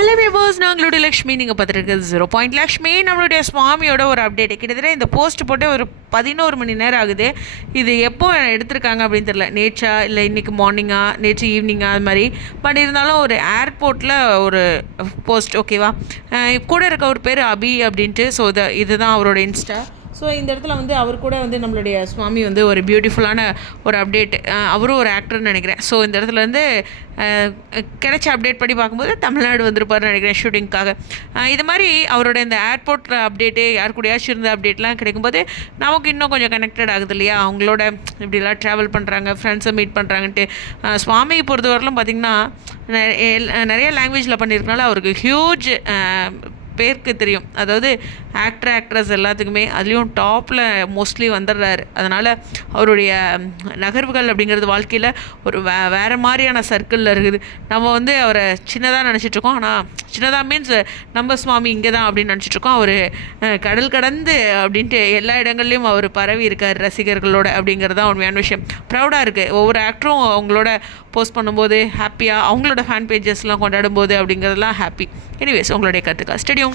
Hello viewers, நான் உங்களுடைய லக்ஷ்மி. நீங்கள் பார்த்துருக்கு 0 லக்ஷ்மி. நம்மளுடைய சுவாமியோட ஒரு அப்டேட் கிட்டத்தட்ட இந்த போஸ்ட் போட்டு ஒரு 11 மணி நேரம் ஆகுது. இது எப்போ எடுத்திருக்காங்க அப்படின்னு தெரியல. நேற்றா இல்லை இன்றைக்கி மார்னிங்கா, நேற்று ஈவினிங்கா, அது மாதிரி. பட் இருந்தாலும் ஒரு ஏர்போர்ட்டில் ஒரு போஸ்ட், ஓகேவா. கூட இருக்க ஒரு பேர் அபி அப்படின்ட்டு. ஸோ இதுதான் அவரோட இன்ஸ்டா. ஸோ இந்த இடத்துல வந்து அவர் கூட வந்து நம்மளுடைய சுவாமி வந்து ஒரு பியூட்டிஃபுல்லான ஒரு அப்டேட். அவரும் ஒரு ஆக்டர்னு நினைக்கிறேன். ஸோ இந்த இடத்துல வந்து கிடைச்ச அப்டேட் படி பார்க்கும்போது தமிழ்நாடு வந்திருப்பார்னு நினைக்கிறேன் ஷூட்டிங்க்காக. இது மாதிரி அவரோட இந்த ஏர்போர்ட் அப்டேட்டு, யார் கூடயாச்சும் இருந்த அப்டேட்லாம் கிடைக்கும்போது நமக்கு இன்னும் கொஞ்சம் கனெக்டட் ஆகுது இல்லையா. அவங்களோட இப்படிலாம் ட்ராவல் பண்ணுறாங்க, ஃப்ரெண்ட்ஸை மீட் பண்ணுறாங்கன்ட்டு. சுவாமியை பொறுத்தவரையிலும் பார்த்திங்கன்னா நிறைய லாங்குவேஜில் பண்ணியிருக்கனால அவருக்கு ஹியூஜ் பேருக்கு தெரியும். அதாவது ஆக்ட்ரஸ் எல்லாத்துக்குமே அதுலேயும் டாப்பில் மோஸ்ட்லி வந்துடுறாரு. அதனால் அவருடைய நகர்வுகள் அப்படிங்கிறது வாழ்க்கையில் ஒரு வேறு மாதிரியான சர்க்கிளில் இருக்குது. நம்ம வந்து அவரை சின்னதாக நினச்சிட்ருக்கோம். ஆனால் சின்னதாக மீன்ஸ் நம்ம சுவாமி இங்கே தான் அப்படின்னு நினச்சிட்ருக்கோம். அவர் கடல் கடந்து அப்படின்ட்டு எல்லா இடங்கள்லையும் அவர் பரவி இருக்கார் ரசிகர்களோட. அப்படிங்கிறது தான் உண்மையான விஷயம். ப்ரௌடாக இருக்குது. ஒவ்வொரு ஆக்டரும் அவங்களோட போஸ்ட் பண்ணும்போது ஹாப்பியாக, அவங்களோட ஃபேன் பேஜஸ்லாம் கொண்டாடும் போது அப்படிங்கிறதுலாம் ஹாப்பி. எனிவேஸ், உங்களுடைய கருத்துக்கா ஸ்டேடியம்.